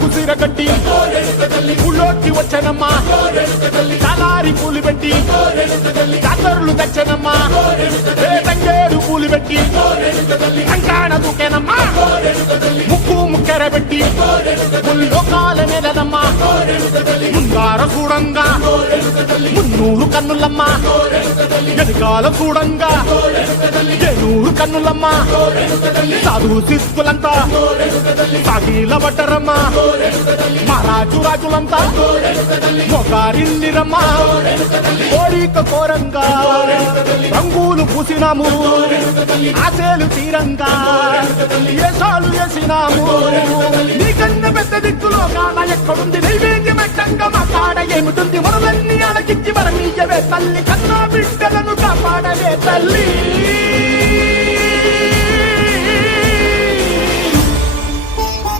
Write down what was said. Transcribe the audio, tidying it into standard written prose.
కుసిరగట్టి ఊళ్ళోకి వచ్చనమ్మా తలారి పూలు పెట్టి జాతరలు తెచ్చనమ్మా తంగేడు పూలు పెట్టి కంకాణ దూకేనమ్మా ముక్కు ముక్కెర పెట్టి ముల్లోకాల నెలనమ్మా ముందార చూడంగా మున్నూరు కన్నులమ్మా వెనుకాల చూడంగా ఏనూరు కన్నులమ్మా సాధు శిస్తులంతా సాగిల బట్టరమ్మా మహారాజు రాజులంతా మొగారిల్లిరమ్మా కోరిక కోరంగా రంగులు పూసినాము ఆశలు తీరంగా ఏసాలు వేసినాము నీకన్నా పెద్ద దిక్కులో కాన ఎక్కడుంది నైవేద్యం ఎట్టంగా మా కాడ ఏమిటుంది మనలన్నీ అడగిచ్చి మరమీయవే తల్లి కన్నా బిడ్డలను కాపాడవే తల్లి